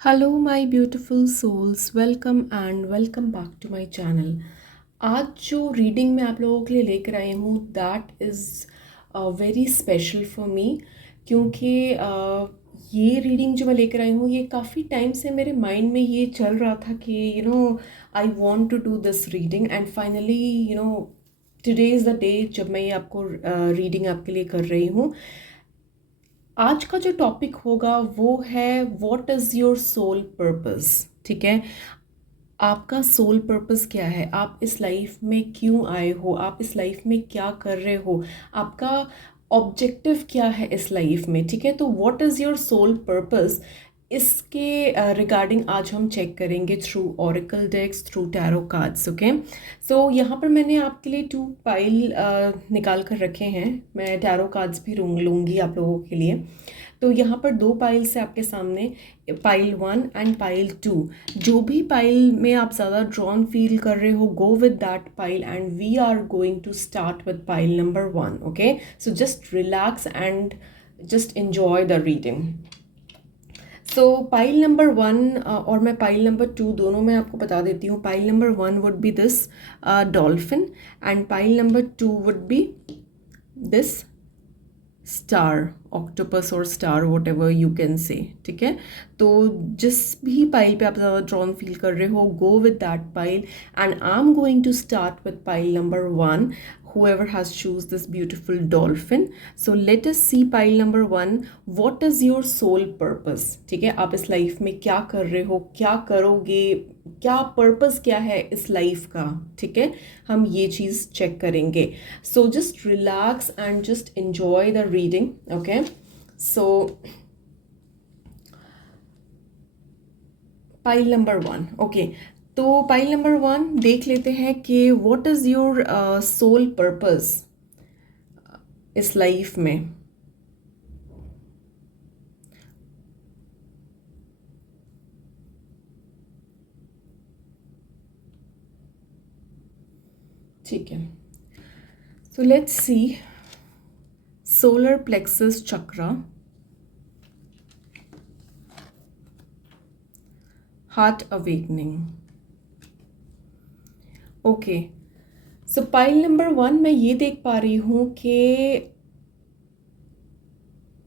Hello my beautiful souls, welcome and welcome back to my channel. आज जो reading मैं आप लोगों के लिए लेकर आई हूँ that is very special for me, क्योंकि ये रीडिंग जो मैं लेकर आई हूँ ये काफ़ी टाइम से मेरे माइंड में ये चल रहा था कि I want to do this reading and finally today is the day जब मैं ये आपको रीडिंग आपके लिए कर रही हूँ। आज का जो टॉपिक होगा वो है what is your soul purpose. ठीक है, आपका सोल पर्पस क्या है, आप इस लाइफ में क्यों आए हो, आप इस लाइफ में क्या कर रहे हो, आपका ऑब्जेक्टिव क्या है इस लाइफ में। ठीक है, तो what is your soul purpose, इसके रिगार्डिंग आज हम चेक करेंगे through oracle decks, through tarot cards. Okay, so यहाँ पर मैंने आपके लिए 2 पाइल निकाल कर रखे हैं। मैं टैरो कार्ड्स भी लूँगी आप लोगों के लिए। तो यहाँ पर 2 पाइल्स है आपके सामने, पाइल 1 एंड पाइल 2। जो भी पाइल में आप ज़्यादा ड्रॉन फील कर रहे हो, go with that pile and we are going to start with pile number 1। Okay, so just relax and just enjoy the reading. So pile number 1 और मैं पाइल नंबर 2 दोनों में आपको बता देती हूँ। Pile number 1 would be this dolphin and pile number 2 would be this star, octopus और star, whatever you can say. ठीक है, तो जिस भी पाइल पे आप ज़्यादा ड्रॉन फील कर रहे हो, go with that pile and I am going to start with pile number 1, whoever has choose this beautiful dolphin. So let us see pile number 1, what is your soul purpose। ठीक है, आप इस life में क्या कर रहे हो, क्या करोगे, क्या पर्पस क्या है इस लाइफ का। ठीक है, हम ये चीज़ चेक करेंगे। So just relax and just enjoy the reading। Okay, so pile number 1। Okay, तो पाइल नंबर 1 देख लेते हैं कि what is your soul purpose इस लाइफ में। ठीक है, so let's see solar plexus chakra, heart awakening. Okay, so pile number 1 मैं ये देख पा रही हूँ कि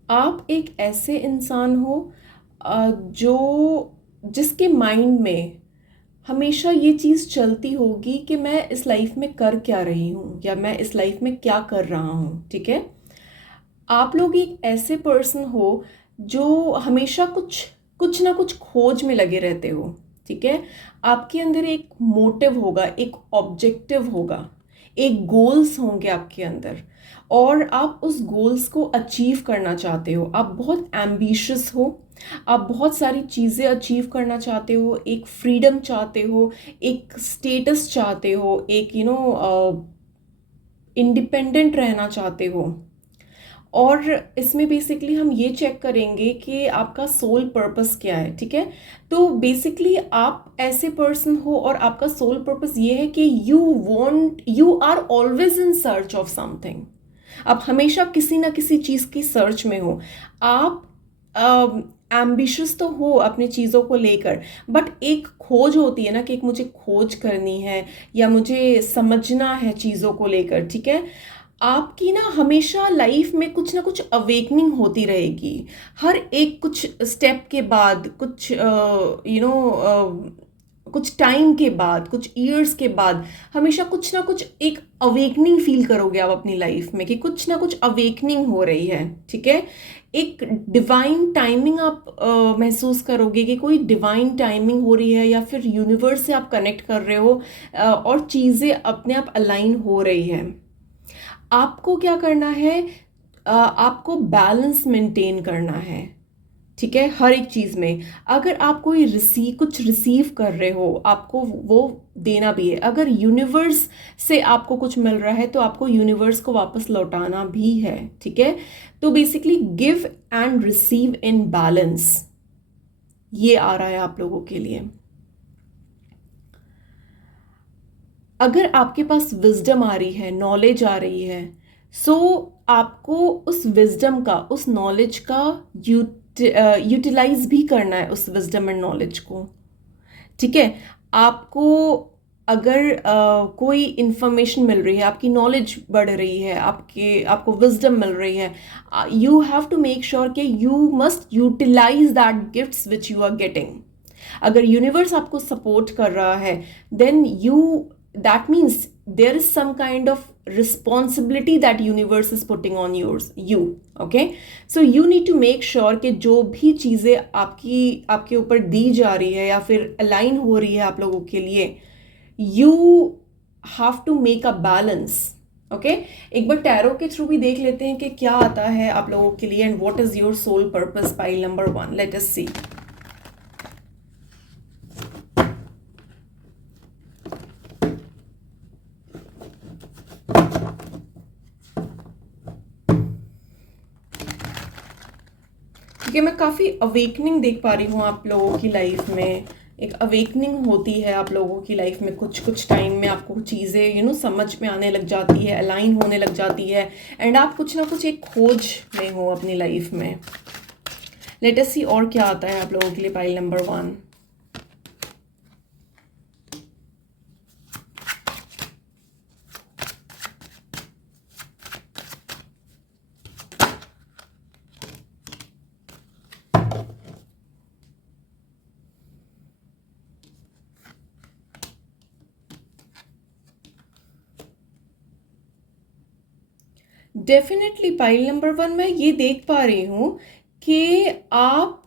आप एक ऐसे इंसान हो जो जिसके माइंड में हमेशा ये चीज़ चलती होगी कि मैं इस लाइफ में कर क्या रही हूँ या मैं इस लाइफ में क्या कर रहा हूँ। ठीक है, आप लोग एक ऐसे पर्सन हो जो हमेशा कुछ कुछ ना कुछ खोज में लगे रहते हो। ठीक है, आपके अंदर एक मोटिव होगा, एक ऑब्जेक्टिव होगा, एक गोल्स होंगे आपके अंदर और आप उस गोल्स को अचीव करना चाहते हो। आप बहुत एम्बिशियस हो, आप बहुत सारी चीज़ें अचीव करना चाहते हो, एक फ्रीडम चाहते हो, एक स्टेटस चाहते हो, एक इंडिपेंडेंट रहना चाहते हो। और इसमें बेसिकली हम ये चेक करेंगे कि आपका सोल पर्पस क्या है। ठीक है, तो बेसिकली आप ऐसे पर्सन हो और आपका सोल पर्पस ये है कि you are always in search of something. आप हमेशा किसी ना किसी चीज़ की सर्च में हो। आप एम्बिशियस तो हो अपनी चीज़ों को लेकर, बट एक खोज होती है ना कि एक मुझे खोज करनी है या मुझे समझना है चीज़ों को लेकर। ठीक है, आपकी ना हमेशा लाइफ में कुछ ना कुछ अवेकनिंग होती रहेगी। हर एक कुछ स्टेप के बाद, कुछ कुछ टाइम के बाद, कुछ ईयर्स के बाद हमेशा कुछ ना कुछ एक अवेकनिंग फील करोगे आप अपनी लाइफ में कि कुछ ना कुछ अवेकनिंग हो रही है। ठीक है, एक डिवाइन टाइमिंग आप महसूस करोगे कि कोई डिवाइन टाइमिंग हो रही है या फिर यूनिवर्स से आप कनेक्ट कर रहे हो और चीज़ें अपने आप अलाइन हो रही है। आपको क्या करना है, आपको बैलेंस मेंटेन करना है। ठीक है, हर एक चीज़ में अगर आप कोई कुछ रिसीव कर रहे हो, आपको वो देना भी है। अगर यूनिवर्स से आपको कुछ मिल रहा है तो आपको यूनिवर्स को वापस लौटाना भी है। ठीक है, तो basically give and receive in balance, ये आ रहा है आप लोगों के लिए। अगर आपके पास विजडम आ रही है, नॉलेज आ रही है, सो आपको उस विजडम का, उस नॉलेज का यूटिलाइज भी करना है उस विजडम एंड नॉलेज को। ठीक है, आपको अगर कोई इंफॉर्मेशन मिल रही है, आपकी नॉलेज बढ़ रही है, आपको विजडम मिल रही है, you have to make sure कि you must utilise that gifts which you are getting. अगर यूनिवर्स आपको सपोर्ट कर रहा है, then that means there is some kind of responsibility that universe is putting on you. Okay, so you need to make sure कि जो भी चीज़ें आपके ऊपर दी जा रही है या फिर अलाइन हो रही है आप लोगों के लिए, you have to make a balance. Okay, एक बार टैरो के थ्रू भी देख लेते हैं कि क्या आता है आप लोगों के लिए, and what is your soul purpose, pile number 1। Let us see. ठीक है, मैं काफ़ी अवेकनिंग देख पा रही हूँ आप लोगों की लाइफ में। एक अवेकनिंग होती है आप लोगों की लाइफ में, कुछ कुछ टाइम में आपको चीज़ें समझ में आने लग जाती है, अलाइन होने लग जाती है, एंड आप कुछ ना कुछ एक खोज में हो अपनी लाइफ में। लेट अस सी और क्या आता है आप लोगों के लिए, pile number 1। Definitely pile number 1, मैं ये देख पा रही हूँ कि आप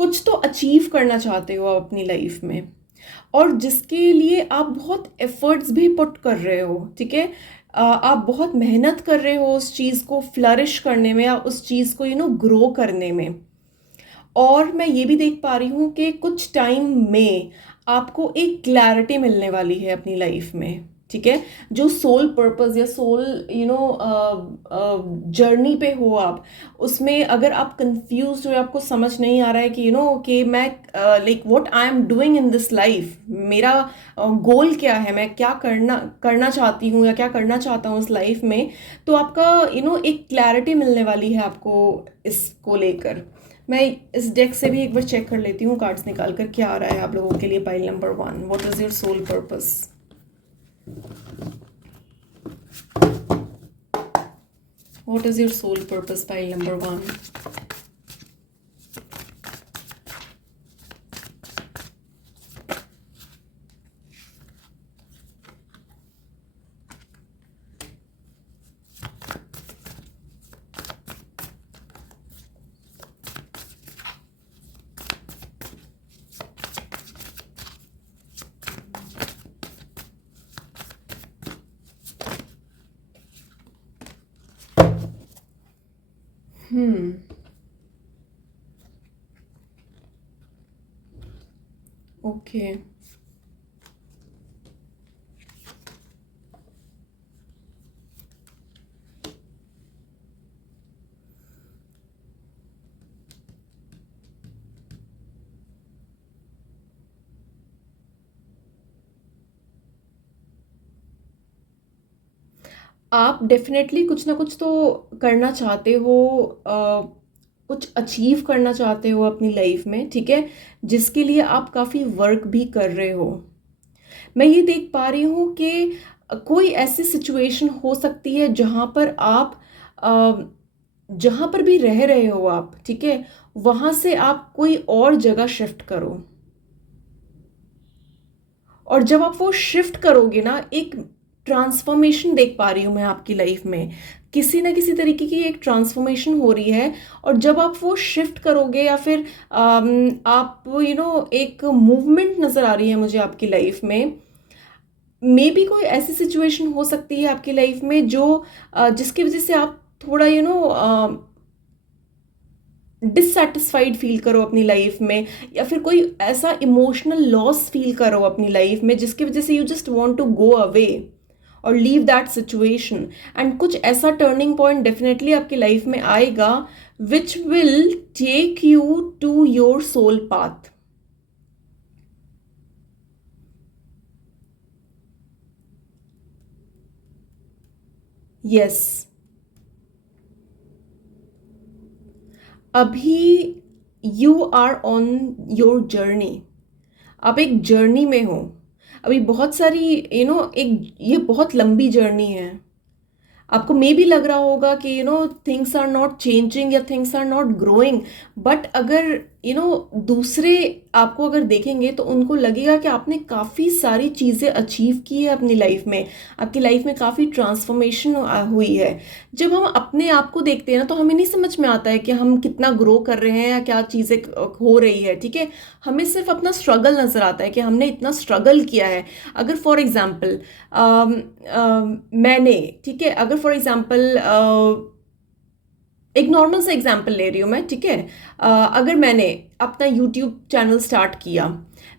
कुछ तो अचीव करना चाहते हो अपनी लाइफ में, और जिसके लिए आप बहुत एफर्ट्स भी पुट कर रहे हो। ठीक है, आप बहुत मेहनत कर रहे हो उस चीज़ को फ्लरिश करने में या उस चीज़ को ग्रो करने में। और मैं ये भी देख पा रही हूँ कि कुछ टाइम में आपको एक क्लैरिटी मिलने वाली है अपनी लाइफ में। ठीक है, जो सोल पर्पस या सोल जर्नी पे हो आप, उसमें अगर आप कंफ्यूज हो, आपको समझ नहीं आ रहा है कि कि मैं like what I am doing in this life, मेरा गोल क्या है, मैं क्या करना करना चाहती हूँ या क्या करना चाहता हूँ इस लाइफ में, तो आपका एक क्लैरिटी मिलने वाली है आपको इसको लेकर। मैं इस डेक से भी एक बार चेक कर लेती हूँ कार्ड्स निकाल कर, क्या आ रहा है आप लोगों के लिए, pile number 1। What is your soul purpose? What is your soul purpose, pile number 1? Okay, आप डेफिनेटली कुछ ना कुछ तो करना चाहते हो, कुछ अचीव करना चाहते हो अपनी लाइफ में। ठीक है, जिसके लिए आप काफ़ी वर्क भी कर रहे हो। मैं ये देख पा रही हूँ कि कोई ऐसी सिचुएशन हो सकती है जहाँ पर आप अ, जहाँ पर भी रह रहे हो आप, ठीक है, वहाँ से आप कोई और जगह शिफ्ट करो। और जब आप वो शिफ्ट करोगे ना, एक ट्रांसफॉर्मेशन देख पा रही हूँ मैं आपकी लाइफ में, किसी ना किसी तरीके की एक ट्रांसफॉर्मेशन हो रही है। और जब आप वो शिफ्ट करोगे या फिर आप एक मूवमेंट नज़र आ रही है मुझे आपकी लाइफ में। मे बी कोई ऐसी सिचुएशन हो सकती है आपकी लाइफ में जो जिसकी वजह से आप थोड़ा डिससेटिस्फाइड फील करो अपनी लाइफ में, या फिर कोई ऐसा इमोशनल लॉस फील करो अपनी लाइफ में जिसकी वजह से you just want to go away और लीव दैट सिचुएशन। एंड कुछ ऐसा टर्निंग पॉइंट डेफिनेटली आपकी लाइफ में आएगा which will take you to your soul path. Yes, अभी you are on your journey, आप एक जर्नी में हो। अभी बहुत सारी एक ये बहुत लंबी जर्नी है। आपको मे भी लग रहा होगा कि थिंग्स आर नॉट चेंजिंग या things are not growing, but अगर दूसरे आपको अगर देखेंगे तो उनको लगेगा कि आपने काफ़ी सारी चीज़ें अचीव की है अपनी लाइफ में, आपकी लाइफ में काफ़ी ट्रांसफॉर्मेशन हुई है। जब हम अपने आप को देखते हैं ना तो हमें नहीं समझ में आता है कि हम कितना ग्रो कर रहे हैं या क्या चीज़ें हो रही है, ठीक है। हमें सिर्फ अपना स्ट्रगल नज़र आता है कि हमने इतना स्ट्रगल किया है। अगर फॉर एग्जाम्पल मैंने, ठीक है, अगर फॉर एग्जाम्पल एक नॉर्मल सा एग्जाम्पल ले रही हूँ मैं, ठीक है। अगर मैंने अपना यूट्यूब चैनल स्टार्ट किया,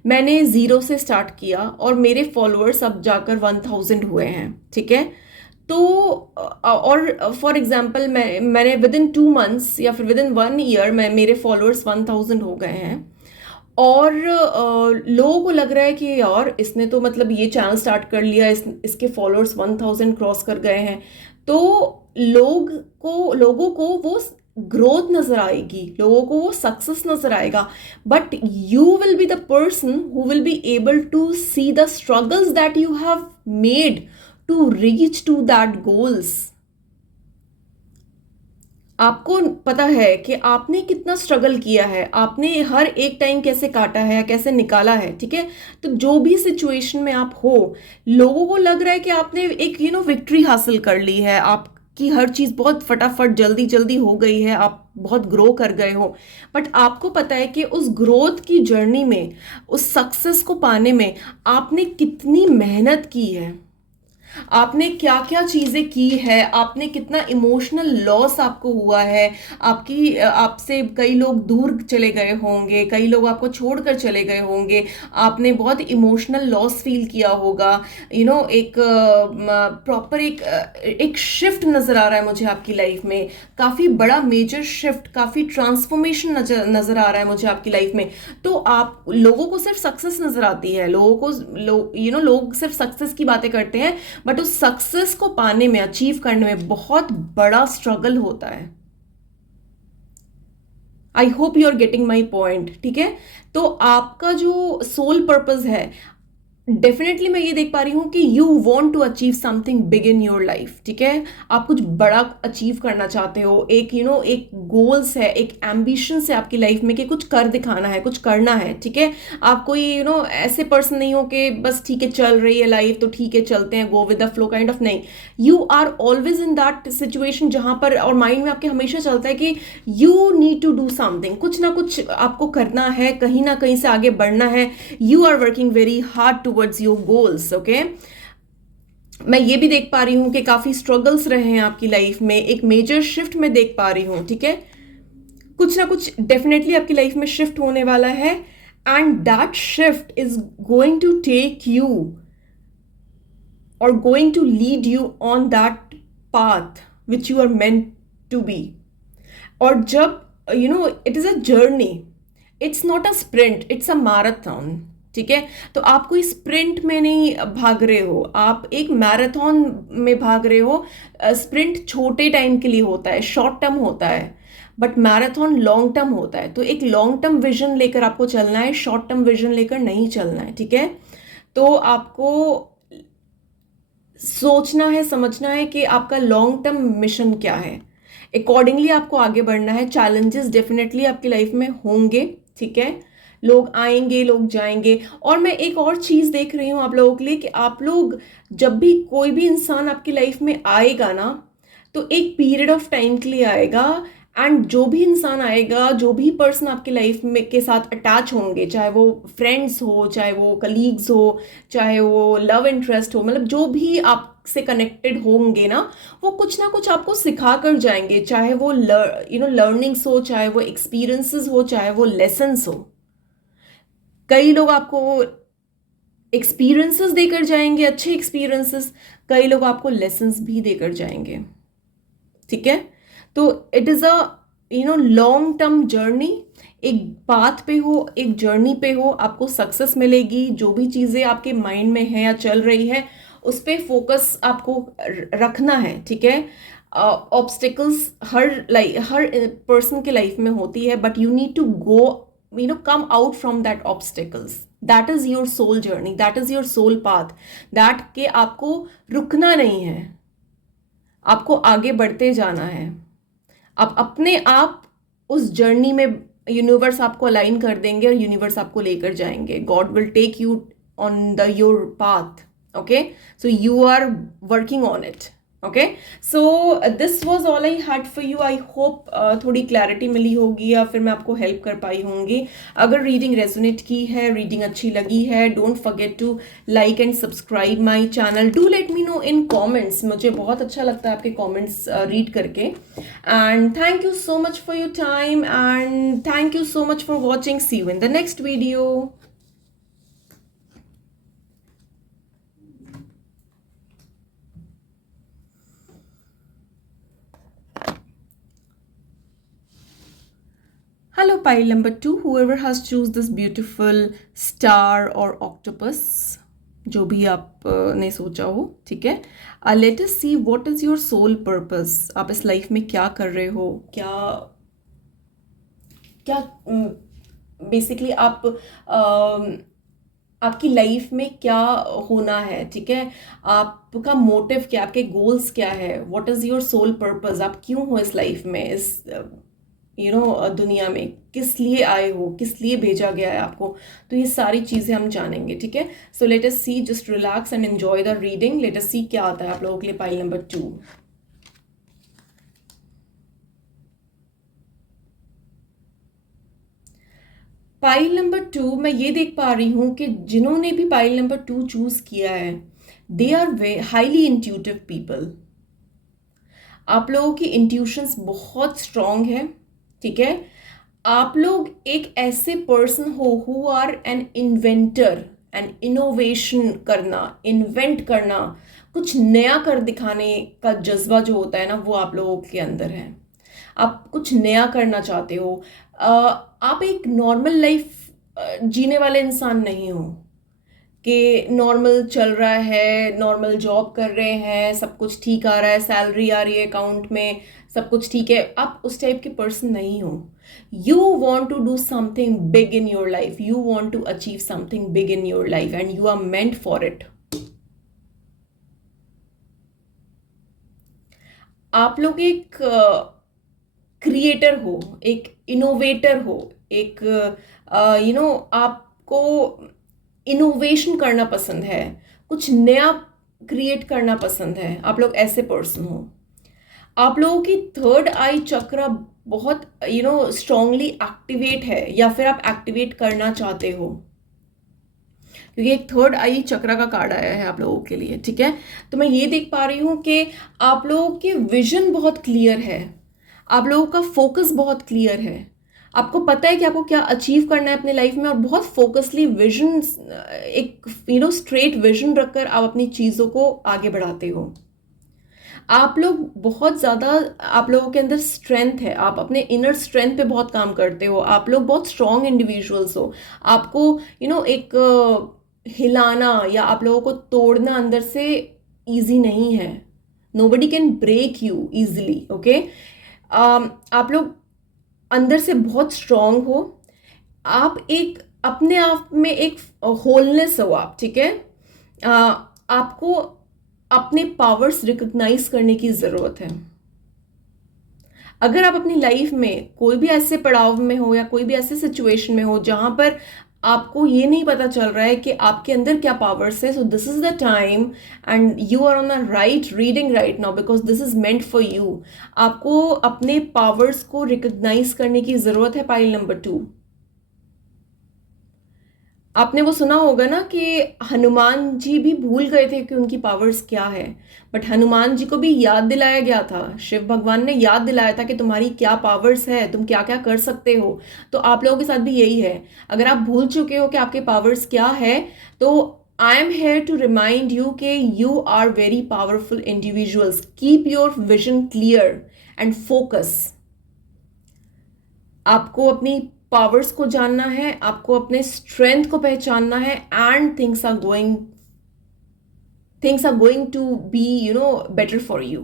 मैंने ज़ीरो से स्टार्ट किया और मेरे फॉलोअर्स अब जाकर 1000 हुए हैं, ठीक है। तो और फॉर एग्जाम्पल मैंने विद इन 2 मंथ्स या फिर विद इन 1 ईयर मेरे फॉलोअर्स 1000 हो गए हैं। और लोगों को लग रहा है कि यार इसने तो मतलब ये चैनल स्टार्ट कर लिया, इसके फॉलोअर्स 1000 क्रॉस कर गए हैं। तो लोगों को वो ग्रोथ नजर आएगी, लोगों को वो सक्सेस नजर आएगा, but you will be the person who will be able to see the struggles that you have made to reach to that goals. आपको पता है कि आपने कितना स्ट्रगल किया है, आपने हर एक टाइम कैसे काटा है, कैसे निकाला है, ठीक है। तो जो भी सिचुएशन में आप हो, लोगों को लग रहा है कि आपने एक विक्ट्री हासिल कर ली है, आपकी हर चीज़ बहुत फटाफट जल्दी जल्दी हो गई है, आप बहुत ग्रो कर गए हो। बट आपको पता है कि उस ग्रोथ की जर्नी में, उस सक्सेस को पाने में आपने कितनी मेहनत की है, आपने क्या क्या चीजें की है, आपने कितना इमोशनल लॉस आपको हुआ है, आपसे कई लोग दूर चले गए होंगे, कई लोग आपको छोड़कर चले गए होंगे, आपने बहुत इमोशनल लॉस फील किया होगा। एक प्रॉपर एक शिफ्ट नजर आ रहा है मुझे आपकी लाइफ में, काफी बड़ा मेजर शिफ्ट, काफी ट्रांसफॉर्मेशन नजर आ रहा है मुझे आपकी लाइफ में। तो आप लोगों को सिर्फ सक्सेस नजर आती है, लोगों को लोग सिर्फ सक्सेस की बातें करते हैं, बट उस सक्सेस को पाने में, अचीव करने में बहुत बड़ा स्ट्रगल होता है। I hope you are getting my point, ठीक है। तो आपका जो सोल पर्पस है, डेफिनेटली मैं ये देख पा रही हूँ कि you want to achieve something big in your life, ठीक है। आप कुछ बड़ा अचीव करना चाहते हो, एक एक गोल्स है, एक एम्बिशंस है आपकी लाइफ में कि कुछ कर दिखाना है, कुछ करना है, ठीक है। आप कोई ऐसे पर्सन नहीं हो कि बस ठीक है चल रही है लाइफ तो ठीक है चलते हैं, go with the flow kind of, नहीं। You are always in that situation जहां पर, और माइंड में आपके हमेशा चलता है कि you need to do something, कुछ ना कुछ आपको करना है, कहीं ना कहीं से आगे बढ़ना है। You are working very hard towards your goals, okay. मैं ये भी देख पा रही हूं कि काफी स्ट्रगल्स रहे हैं आपकी लाइफ में, एक मेजर शिफ्ट मैं देख पा रही हूं, ठीक है। कुछ ना कुछ डेफिनेटली आपकी लाइफ में शिफ्ट होने वाला है, and that shift is going to take you or going to lead you on that path which you are meant to be. और जब it is a journey, it's not a sprint, it's a marathon, ठीक है। तो आप कोई sprint में नहीं भाग रहे हो, आप एक मैराथन में भाग रहे हो। स्प्रिंट छोटे टाइम के लिए होता है, शॉर्ट टर्म होता है, बट मैराथन लॉन्ग टर्म होता है। तो एक लॉन्ग टर्म विजन लेकर आपको चलना है, शॉर्ट टर्म विजन लेकर नहीं चलना है, ठीक है। तो आपको सोचना है, समझना है कि आपका लॉन्ग टर्म मिशन क्या है, अकॉर्डिंगली आपको आगे बढ़ना है। चैलेंजेस डेफिनेटली आपकी लाइफ में होंगे, ठीक है। लोग आएंगे, लोग जाएंगे। और मैं एक और चीज़ देख रही हूँ आप लोगों के लिए कि आप लोग, जब भी कोई भी इंसान आपकी लाइफ में आएगा ना, तो एक पीरियड ऑफ टाइम के लिए आएगा, एंड जो भी इंसान आएगा, जो भी पर्सन आपकी लाइफ में के साथ अटैच होंगे, चाहे वो फ्रेंड्स हो, चाहे वो कलीग्स हो, चाहे वो लव इंटरेस्ट हो, मतलब जो भी आपसे कनेक्टेड होंगे ना, वो कुछ ना कुछ आपको सिखा कर जाएंगे, चाहे वो लर्निंग्स हो, चाहे वो एक्सपीरियंसेस हो, चाहे वो लेसन्स हो। कई लोग आपको एक्सपीरियंसेस देकर जाएंगे, अच्छे एक्सपीरियंसेस, कई लोग आपको लेसन्स भी देकर जाएंगे, ठीक है। तो it is a long term journey, एक पाथ पे हो, एक जर्नी पे हो, आपको सक्सेस मिलेगी। जो भी चीज़ें आपके माइंड में है या चल रही है, उस पर फोकस आपको रखना है, ठीक है। ऑब्स्टिकल्स हर पर्सन के लाइफ में होती है, but you need to go, come out from that obstacles. That is your soul journey, that is your soul path. That के आपको रुकना नहीं है, आपको आगे बढ़ते जाना है. आप अपने आप उस जर्नी में यूनिवर्स आपको अलाइन कर देंगे और यूनिवर्स आपको लेकर जाएंगे. God will take you on the your path. Okay, so you are working on it. Okay, so this was all I had for you. I hope थोड़ी क्लैरिटी मिली होगी या फिर मैं आपको हेल्प कर पाई होंगी. अगर रीडिंग रेजोनेट की है, रीडिंग अच्छी लगी है, don't forget to like and subscribe my channel. Do let me know in comments. मुझे बहुत अच्छा लगता है आपके कॉमेंट्स रीड करके. And thank you so much for your time and thank you so much for watching. See you in the next video. Hello, pile number 2. Whoever has choose this beautiful star or octopus, जो भी आप ने सोचा हो, ठीक है. Let us see what is your soul purpose. आप इस लाइफ में क्या कर रहे हो, क्या क्या बेसिकली आप आपकी लाइफ में क्या होना है, ठीक है. आपका मोटिव क्या, आपके गोल्स क्या है, what is your soul purpose. आप क्यों हो इस लाइफ में, इस दुनिया में, किस लिए आए हो, किस लिए भेजा गया है आपको. तो ये सारी चीज़ें हम जानेंगे, ठीक है. So let us see, just relax and enjoy the reading. Let us see क्या आता है आप लोगों के लिए पाइल नंबर 2. पाइल नंबर 2 मैं ये देख पा रही हूँ कि जिन्होंने भी पाइल नंबर 2 चूज किया है, they are way highly intuitive people. आप लोगों की इंट्यूशंस बहुत स्ट्रांग है, ठीक है. आप लोग एक ऐसे पर्सन हो who are an inventor. An innovation करना, इन्वेंट करना, कुछ नया कर दिखाने का जज्बा जो होता है ना, वो आप लोगों के अंदर है. आप कुछ नया करना चाहते हो. आप एक नॉर्मल लाइफ जीने वाले इंसान नहीं हो कि नॉर्मल चल रहा है, नॉर्मल जॉब कर रहे हैं, सब कुछ ठीक आ रहा है, सैलरी आ रही है अकाउंट में, सब कुछ ठीक है. आप उस टाइप के पर्सन नहीं हो. You want to do something big in your life. You want to achieve something big in your life and you are meant for it. आप लोग एक क्रिएटर हो, एक इनोवेटर हो, एक आपको इनोवेशन करना पसंद है, कुछ नया क्रिएट करना पसंद है. आप लोग ऐसे पर्सन हो. आप लोगों की थर्ड आई चक्र बहुत स्ट्रांगली एक्टिवेट है, या फिर आप एक्टिवेट करना चाहते हो, क्योंकि एक थर्ड आई चक्र का कार्ड आया है आप लोगों के लिए, ठीक है. तो मैं ये देख पा रही हूँ कि आप लोगों के विजन बहुत क्लियर है, आप लोगों का फोकस बहुत क्लियर है. आपको पता है कि आपको क्या अचीव करना है अपने लाइफ में, और बहुत फोकसली विजन, एक स्ट्रेट विजन रखकर आप अपनी चीज़ों को आगे बढ़ाते हो. आप लोग बहुत ज़्यादा, आप लोगों के अंदर स्ट्रेंथ है, आप अपने इनर स्ट्रेंथ पे बहुत काम करते हो. आप लोग बहुत स्ट्रॉन्ग इंडिविजुअल्स हो. आपको एक हिलाना या आप लोगों को तोड़ना अंदर से ईजी नहीं है. Nobody can break you easily. Okay, आप लोग अंदर से बहुत स्ट्रांग हो. आप एक अपने आप में एक होलनेस हो आप, ठीक है. आपको अपने पावर्स रिकॉग्नाइज करने की ज़रूरत है. अगर आप अपनी लाइफ में कोई भी ऐसे पड़ाव में हो या कोई भी ऐसे सिचुएशन में हो जहां पर आपको ये नहीं पता चल रहा है कि आपके अंदर क्या पावर्स है, so this is the time and you are on the right reading right now, because this is meant for you. आपको अपने पावर्स को रिकॉग्नाइज करने की ज़रूरत है. पाइल नंबर 2, आपने वो सुना होगा ना कि हनुमान जी भी भूल गए थे कि उनकी पावर्स क्या है, बट हनुमान जी को भी याद दिलाया गया था. शिव भगवान ने याद दिलाया था कि तुम्हारी क्या पावर्स है, तुम क्या क्या कर सकते हो. तो आप लोगों के साथ भी यही है. अगर आप भूल चुके हो कि आपके पावर्स क्या है, तो I am here to remind you कि you are very powerful individuals. Keep your vision clear and focus. आपको अपनी पावर्स को जानना है, आपको अपने स्ट्रेंथ को पहचानना है, and things are going to be better for you.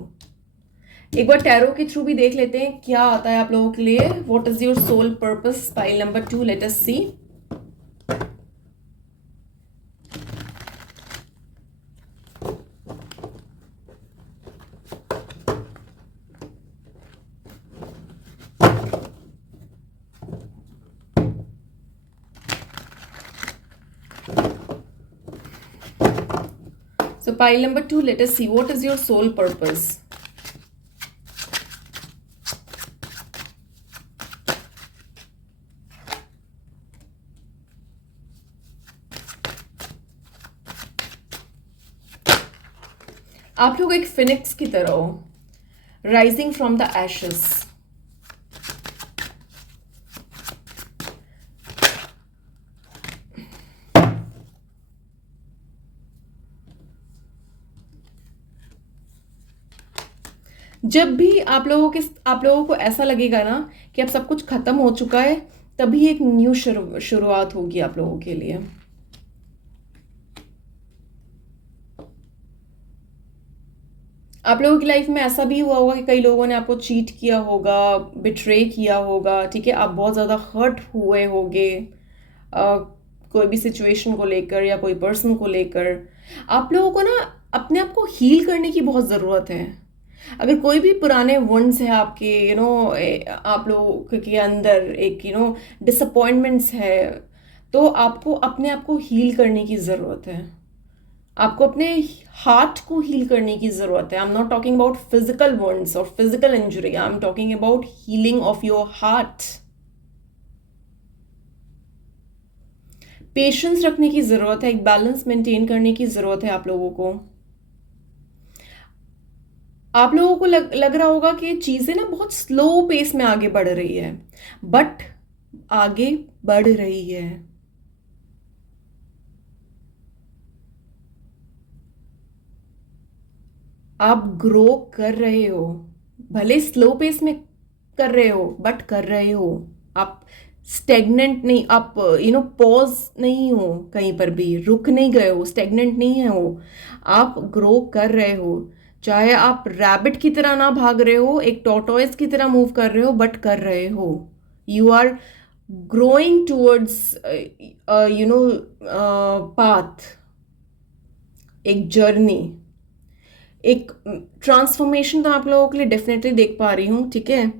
एक बार टैरो के थ्रू भी देख लेते हैं क्या आता है आप लोगों के लिए. What is your soul purpose, pile number 2. Let us see. So pile number 2, let us see what is your soul purpose. आप लोग एक फिनिक्स की तरह हो, राइजिंग फ्रॉम द एशेस. जब भी आप लोगों को ऐसा लगेगा ना कि अब सब कुछ खत्म हो चुका है, तभी एक न्यू शुरुआत होगी आप लोगों के लिए. आप लोगों की लाइफ में ऐसा भी हुआ होगा कि कई लोगों ने आपको चीट किया होगा, बिट्रे किया होगा, ठीक है. आप बहुत ज़्यादा हर्ट हुए होगे कोई भी सिचुएशन को लेकर या कोई पर्सन को लेकर. आप लोगों को ना अपने आप को हील करने की बहुत ज़रूरत है. अगर कोई भी पुराने वुंड्स है आपके, आप लोगों के अंदर एक डिसअपॉइंटमेंट्स है, तो आपको अपने आप को हील करने की ज़रूरत है. आपको अपने हार्ट को हील करने की ज़रूरत है. I am not talking about physical wounds और physical injury, I am talking about healing of your heart. Patience रखने की ज़रूरत है, एक बैलेंस मेंटेन करने की ज़रूरत है आप लोगों को. आप लोगों को लग रहा होगा कि चीज़ें ना बहुत स्लो पेस में आगे बढ़ रही है, बट आगे बढ़ रही है. आप ग्रो कर रहे हो, भले स्लो पेस में कर रहे हो, बट कर रहे हो. आप स्टेगनेंट नहीं, आप पॉज नहीं हो, कहीं पर भी रुक नहीं गए हो, स्टेगनेंट नहीं है हो. आप ग्रो कर रहे हो. चाहे आप रैबिट की तरह ना भाग रहे हो, एक टॉर्टोइस की तरह मूव कर रहे हो, बट कर रहे हो. You are growing towards path, एक जर्नी, एक ट्रांसफॉर्मेशन तो आप लोगों के लिए डेफिनेटली देख पा रही हूँ, ठीक है.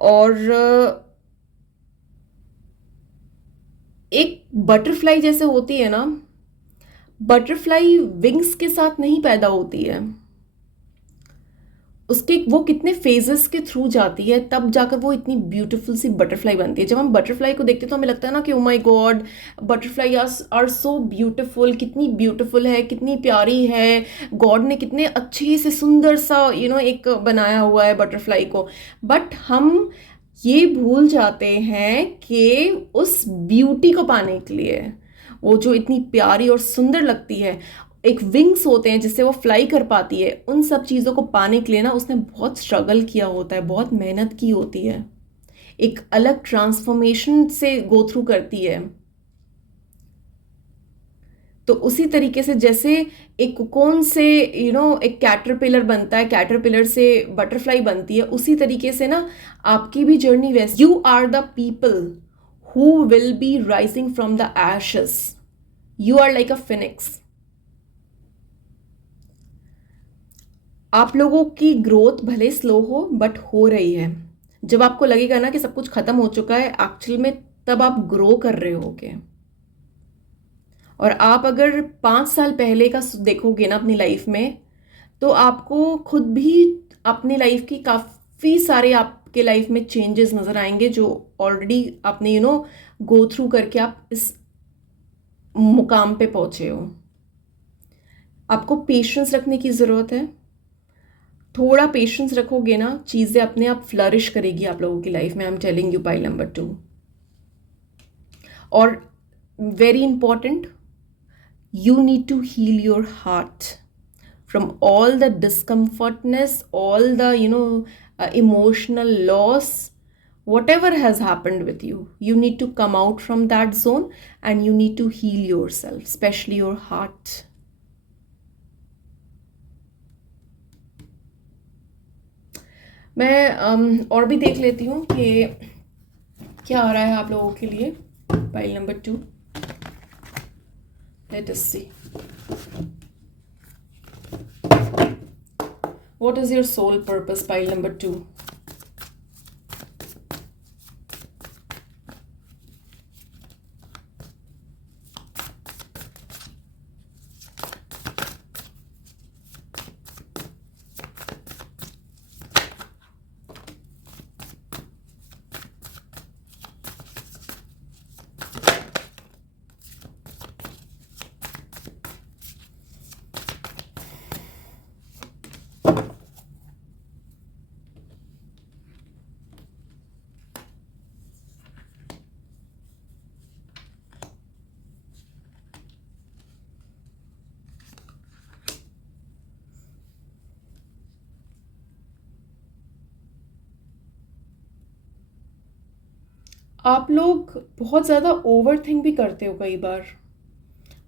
और एक बटरफ्लाई जैसे होती है ना, बटरफ्लाई विंग्स के साथ नहीं पैदा होती है. उसके वो कितने फेजेस के थ्रू जाती है, तब जाकर वो इतनी ब्यूटीफुल सी बटरफ्लाई बनती है. जब हम बटरफ्लाई को देखते हैं तो हमें लगता है ना कि oh my God, butterfly are so beautiful, कितनी ब्यूटीफुल है, कितनी प्यारी है, गॉड ने कितने अच्छे से सुंदर सा एक बनाया हुआ है बटरफ्लाई को. बट हम ये भूल जाते हैं कि उस ब्यूटी को पाने के लिए, वो जो इतनी प्यारी और सुंदर लगती है, एक विंग्स होते हैं जिससे वो फ्लाई कर पाती है, उन सब चीज़ों को पाने के लिए ना उसने बहुत स्ट्रगल किया होता है, बहुत मेहनत की होती है, एक अलग ट्रांसफॉर्मेशन से गो थ्रू करती है. तो उसी तरीके से जैसे एक कोकोन से एक कैटरपिलर बनता है, कैटरपिलर से बटरफ्लाई बनती है, उसी तरीके से ना आपकी भी जर्नी वैसे. You are the people who will be rising from the ashes. You are like a phoenix. आप लोगों की ग्रोथ भले स्लो हो, बट हो रही है. जब आपको लगेगा ना कि सब कुछ खत्म हो चुका है, एक्चुअल में तब आप ग्रो कर रहे होगे. और आप अगर 5 साल पहले का देखोगे ना अपनी लाइफ में, तो आपको खुद भी अपनी लाइफ की काफ़ी सारे आपके लाइफ में चेंजेस नज़र आएंगे, जो ऑलरेडी आपने गो थ्रू करके आप इस मुकाम पे पहुंचे हो. आपको पेशेंस रखने की ज़रूरत है. थोड़ा पेशेंस रखोगे ना, चीज़ें अपने आप फ्लरिश करेगी आप लोगों की लाइफ में. I am telling you, pile number 2. और very important, you need to heal your heart from all the discomfortness, all the emotional loss, whatever has happened with you. You need to come out from that zone and you need to heal yourself, especially your heart. मैं और भी देख लेती हूँ कि क्या आ रहा है आप लोगों के लिए। Pile number 2, let us see what is your soul purpose. Pile number 2, आप लोग बहुत ज़्यादा ओवर थिंक भी करते हो, कई बार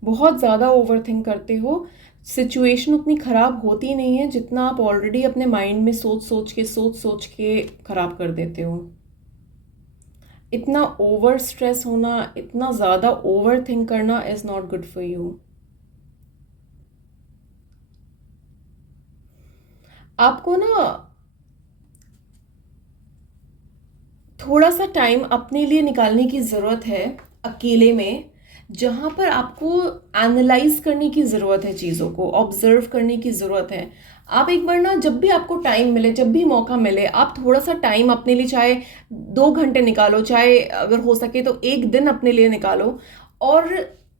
बहुत ज़्यादा ओवर थिंक करते हो। सिचुएशन उतनी ख़राब होती नहीं है जितना आप ऑलरेडी अपने माइंड में सोच सोच के ख़राब कर देते हो। इतना ओवर स्ट्रेस होना, इतना ज़्यादा ओवर थिंक करना is not good for you. आपको ना थोड़ा सा टाइम अपने लिए निकालने की ज़रूरत है, अकेले में, जहाँ पर आपको एनालाइज करने की ज़रूरत है, चीज़ों को ऑब्जर्व करने की ज़रूरत है। आप एक बार ना, जब भी आपको टाइम मिले, जब भी मौका मिले, आप थोड़ा सा टाइम अपने लिए, चाहे 2 घंटे निकालो, चाहे अगर हो सके तो एक दिन अपने लिए निकालो, और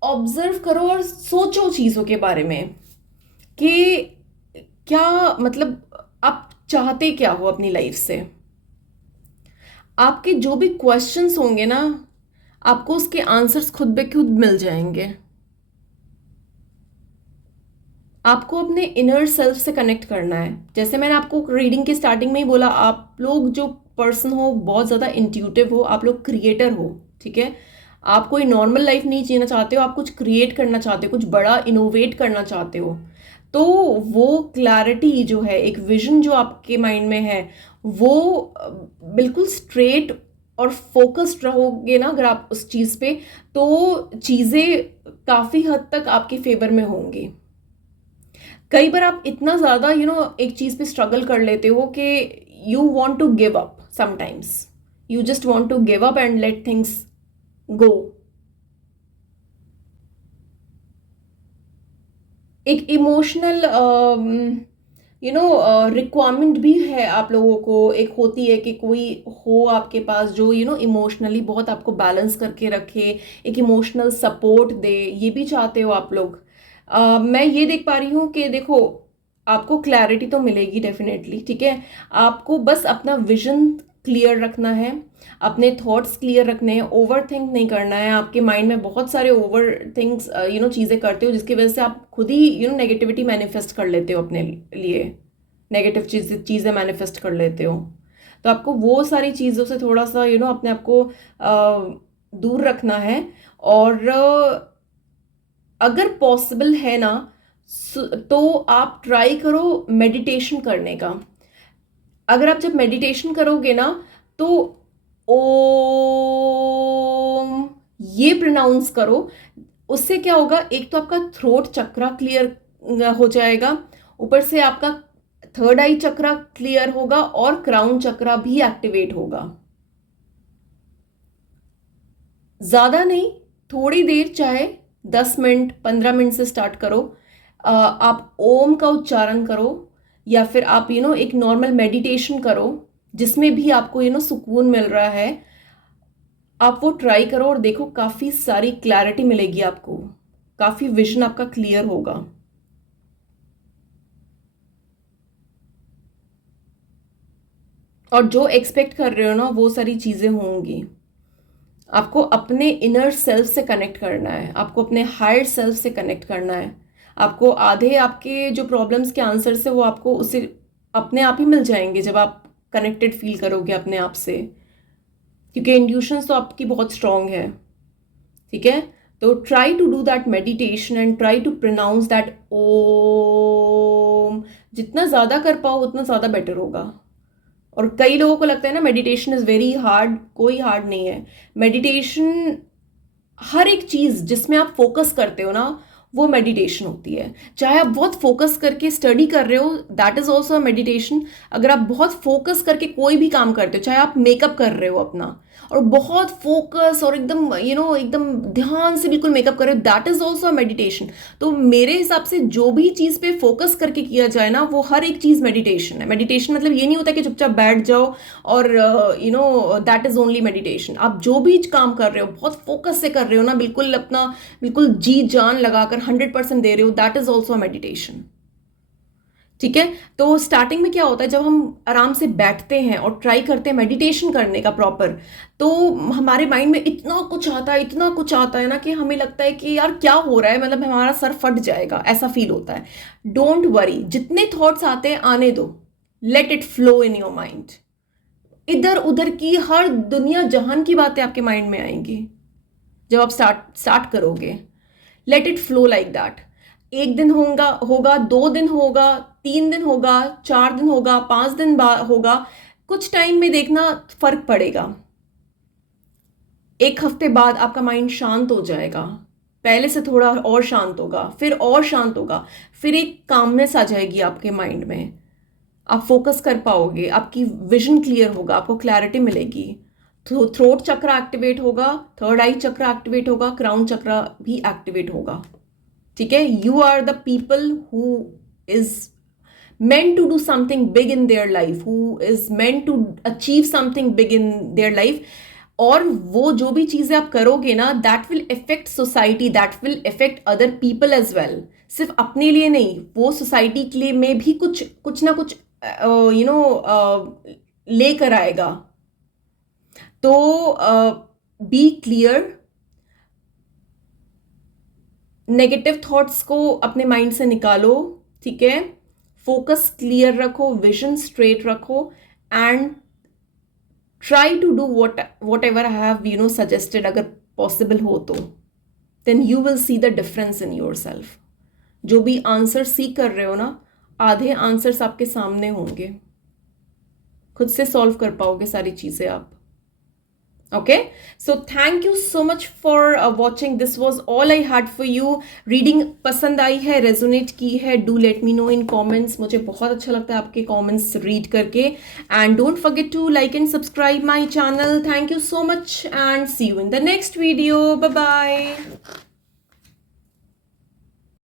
ऑब्जर्व करो और सोचो चीज़ों के बारे में कि क्या मतलब आप चाहते क्या हो अपनी लाइफ से। आपके जो भी क्वेश्चंस होंगे ना, आपको उसके आंसर्स खुद ब खुद मिल जाएंगे। आपको अपने इनर सेल्फ से कनेक्ट करना है। जैसे मैंने आपको रीडिंग के स्टार्टिंग में ही बोला, आप लोग जो पर्सन हो बहुत ज़्यादा इंट्यूटिव हो, आप लोग क्रिएटर हो, ठीक है। आप कोई नॉर्मल लाइफ नहीं जीना चाहते हो, आप कुछ क्रिएट करना चाहते हो, कुछ बड़ा इनोवेट करना चाहते हो। तो वो क्लैरिटी जो है, एक विजन जो आपके माइंड में है, वो बिल्कुल स्ट्रेट और फोकस्ड रहोगे ना अगर आप उस चीज़ पे, तो चीज़ें काफ़ी हद तक आपके फेवर में होंगी। कई बार आप इतना ज़्यादा एक चीज़ पे स्ट्रगल कर लेते हो कि you want to give up sometimes. You just want to give up and let things go. एक इमोशनल रिक्वायरमेंट भी है आप लोगों को, एक होती है कि कोई हो आपके पास जो इमोशनली बहुत आपको बैलेंस करके रखे, एक इमोशनल सपोर्ट दे, ये भी चाहते हो आप लोग। मैं ये देख पा रही हूँ कि देखो, आपको क्लैरिटी तो मिलेगी डेफिनेटली, ठीक है। आपको बस अपना विजन क्लियर रखना है, अपने थॉट्स क्लियर रखने हैं, ओवर थिंक नहीं करना है। आपके माइंड में बहुत सारे ओवर थिंक्स चीज़ें करते हो, जिसकी वजह से आप खुद ही नेगेटिविटी मैनिफेस्ट कर लेते हो अपने लिए, नेगेटिव चीज़ें मैनिफेस्ट कर लेते हो। तो आपको वो सारी चीज़ों से थोड़ा सा अपने आप को दूर रखना है। और अगर पॉसिबल है ना, तो आप ट्राई करो मेडिटेशन करने का। अगर आप जब मेडिटेशन करोगे ना, तो ओम ये प्रोनाउंस करो। उससे क्या होगा, एक तो आपका थ्रोट चक्रा क्लियर हो जाएगा, ऊपर से आपका थर्ड आई चक्रा क्लियर होगा और क्राउन चक्रा भी एक्टिवेट होगा। ज़्यादा नहीं, थोड़ी देर, चाहे 10 मिनट 15 मिनट से स्टार्ट करो। आप ओम का उच्चारण करो, या फिर आप एक नॉर्मल मेडिटेशन करो, जिसमें भी आपको सुकून मिल रहा है। आप वो ट्राई करो और देखो, काफ़ी सारी क्लैरिटी मिलेगी आपको, काफ़ी विजन आपका क्लियर होगा। और जो एक्सपेक्ट कर रहे हो ना, वो सारी चीज़ें होंगी। आपको अपने इनर सेल्फ से कनेक्ट करना है, आपको अपने हायर सेल्फ से कनेक्ट करना है। आपको आधे आपके जो प्रॉब्लम्स के आंसर्स है वो आपको उससे अपने आप ही मिल जाएंगे, जब आप कनेक्टेड फील करोगे अपने आप से, क्योंकि इंट्यूशंस तो आपकी बहुत स्ट्रांग है, ठीक है। तो try to do that meditation and try to pronounce that Om. जितना ज़्यादा कर पाओ उतना ज़्यादा बेटर होगा। और कई लोगों को लगता है ना मेडिटेशन इज़ वेरी हार्ड, कोई हार्ड नहीं है। मेडिटेशन, हर एक चीज़ जिसमें आप फोकस करते हो ना वो मेडिटेशन होती है। चाहे आप बहुत फोकस करके स्टडी कर रहे हो, that is also a meditation. अगर आप बहुत फोकस करके कोई भी काम करते हो, चाहे आप मेकअप कर रहे हो अपना और बहुत फोकस और एकदम एकदम ध्यान से बिल्कुल मेकअप कर रहे हो, that is also a meditation. तो मेरे हिसाब से जो भी चीज़ पे फोकस करके किया जाए ना वो हर एक चीज़ मेडिटेशन है। मेडिटेशन मतलब ये नहीं होता कि चुपचाप बैठ जाओ और दैट इज़ ओनली मेडिटेशन। आप जो भी काम कर रहे हो बहुत फोकस से कर रहे हो ना, बिल्कुल अपना बिल्कुल जी जान लगाकर 100% दे रहे हो, दैट इज ऑल्सो मेडिटेशन। ठीक है, तो स्टार्टिंग में क्या होता है, जब हम आराम से बैठते हैं और ट्राई करते हैं मेडिटेशन करने का प्रॉपर, तो हमारे माइंड में इतना कुछ आता है, इतना कुछ आता है ना कि हमें लगता है कि यार क्या हो रहा है, मतलब हमारा सर फट जाएगा, ऐसा फील होता है। डोंट वरी, जितने थॉट्स आते हैं आने दो, let it flow in your mind. इधर उधर की हर दुनिया जहान की बातें आपके माइंड में आएंगी जब आप स्टार्ट करोगे। Let it flow like that. एक दिन होगा, 2 दिन होगा, 3 दिन होगा, 4 दिन होगा, 5 दिन बाद होगा, कुछ टाइम में देखना फर्क पड़ेगा। एक हफ्ते बाद आपका माइंड शांत हो जाएगा, पहले से थोड़ा और शांत होगा, फिर और शांत होगा, फिर एक कामनेस आ जाएगी आपके माइंड में। आप फोकस कर पाओगे, आपकी विजन क्लियर होगा, आपको क्लैरिटी मिलेगी। तो थ्रोट चक्र एक्टिवेट होगा, थर्ड आई चक्र एक्टिवेट होगा, क्राउन चक्र भी एक्टिवेट होगा। ठीक है, you are the people who is meant to do something big in their life, who is meant to achieve something big in their life। और वो जो भी चीजें आप करोगे ना, that will affect society, that will affect other people as well. सिर्फ अपने लिए नहीं, वो सोसाइटी के लिए में भी कुछ कुछ ना कुछ लेकर आएगा। तो बी क्लियर, नेगेटिव थॉट्स को अपने माइंड से निकालो। ठीक है, फोकस क्लियर रखो, विजन स्ट्रेट रखो, and try to do whatever I have suggested. अगर पॉसिबल हो तो then you will see the difference in yourself. जो भी आंसर सीख कर रहे हो ना, आधे आंसर्स आपके सामने होंगे, खुद से सॉल्व कर पाओगे सारी चीजें आप। Okay, so thank you so much for watching. This was all I had for you. Reading पसंद आई है, रेजोनेट की है, do let me know in comments. मुझे बहुत अच्छा लगता है आपके comments read करके. And don't forget to like and subscribe my channel. Thank you so much and see you in the next video. Bye bye.